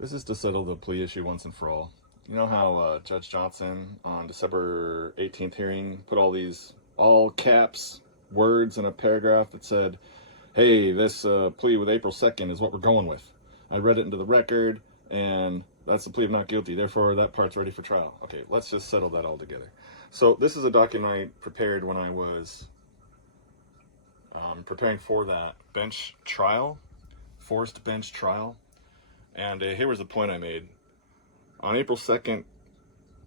This is to settle the plea issue once and for all. You know how Judge Johnson on December 18th hearing put all these all caps words in a paragraph that said, hey, this plea with April 2nd is what we're going with. I read it into the record, and that's the plea of not guilty. Therefore, that part's ready for trial. Okay, let's just settle that all together. So this is a document I prepared when I was preparing for that bench trial, forced bench trial. And here was the point I made. On April 2nd,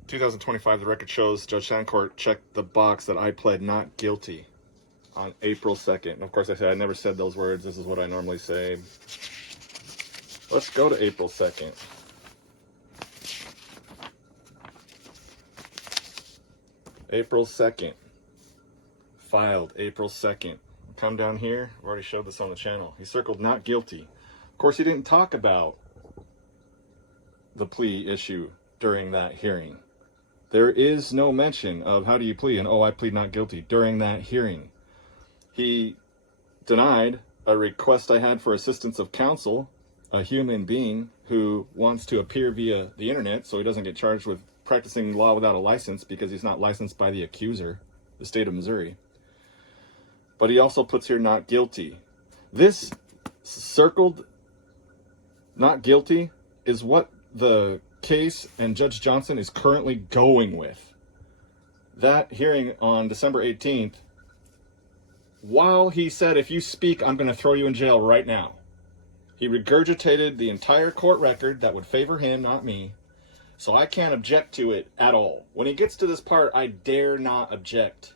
2025, the record shows Judge Sandcork checked the box that I pled not guilty on April 2nd. And of course, I said I never said those words. This is what I normally say. Let's go to April 2nd. April 2nd. Filed April 2nd. Come down here. I've already showed this on the channel. He circled not guilty. Of course, he didn't talk about the plea issue during that hearing. There is no mention of how do you plead and I plead not guilty during that hearing. He denied a request I had for assistance of counsel, a human being who wants to appear via the internet so he doesn't get charged with practicing law without a license because he's not licensed by the accuser, the state of Missouri. But he also puts here not guilty. This circled not guilty is what the case and Judge Johnson is currently going with. That hearing on December 18th, while he said, if you speak, I'm going to throw you in jail right now, he regurgitated the entire court record that would favor him, not me. So I can't object to it at all. When he gets to this part, I dare not object.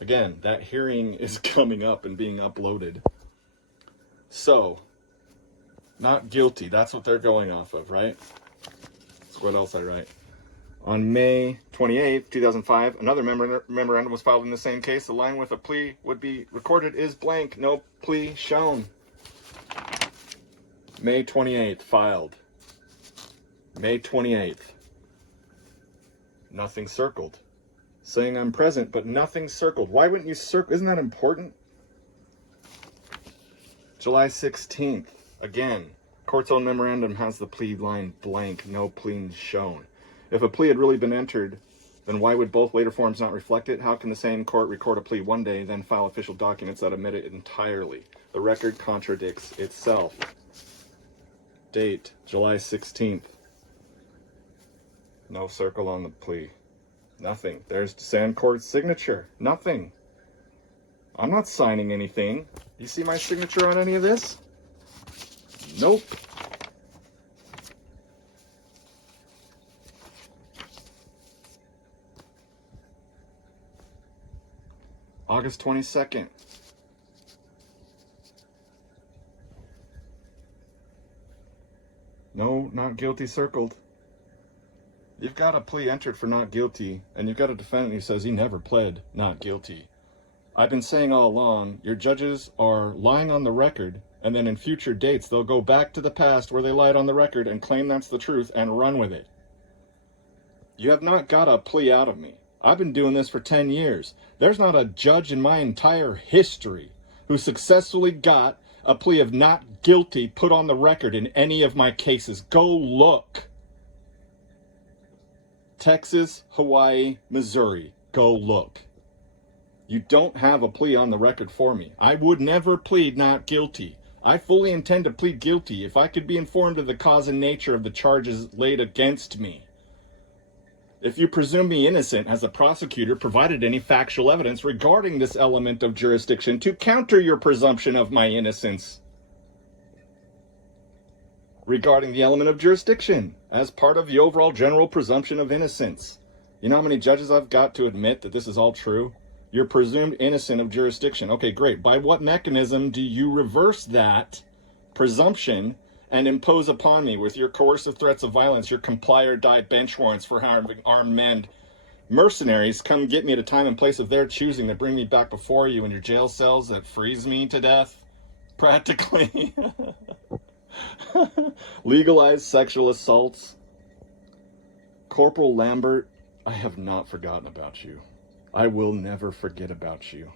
Again, that hearing is coming up and being uploaded. So, not guilty. That's what they're going off of, right? That's what else I write. On May 28th, 2005, another memorandum was filed in the same case. The line with a plea would be recorded is blank. No plea shown. May 28th, filed. May 28th. Nothing circled. Saying I'm present, but nothing circled. Why wouldn't you circle? Isn't that important? July 16th. Again, court's own memorandum has the plea line blank, no plea shown. If a plea had really been entered, then why would both later forms not reflect it? How can the same court record a plea one day, then file official documents that omit it entirely? The record contradicts itself. Date, July 16th. No circle on the plea. Nothing. There's Sandcork's signature. Nothing. I'm not signing anything. You see my signature on any of this? Nope. August 22nd. No, not guilty circled. You've got a plea entered for not guilty, and you've got a defendant who says he never pled not guilty. I've been saying all along, your judges are lying on the record, and then in future dates, they'll go back to the past where they lied on the record and claim that's the truth and run with it. You have not got a plea out of me. I've been doing this for 10 years. There's not a judge in my entire history who successfully got a plea of not guilty put on the record in any of my cases. Go look. Texas, Hawaii, Missouri. Go look. You don't have a plea on the record for me. I would never plead not guilty. I fully intend to plead guilty if I could be informed of the cause and nature of the charges laid against me. If you presume me innocent, has the prosecutor provided any factual evidence regarding this element of jurisdiction to counter your presumption of my innocence? Regarding the element of jurisdiction, as part of the overall general presumption of innocence. You know how many judges I've got to admit that this is all true? You're presumed innocent of jurisdiction. Okay, great. By what mechanism do you reverse that presumption and impose upon me with your coercive threats of violence, your comply or die bench warrants for having armed men, mercenaries come get me at a time and place of their choosing to bring me back before you in your jail cells that freeze me to death? Practically. Legalized sexual assaults. Corporal Lambert, I have not forgotten about you. I will never forget about you.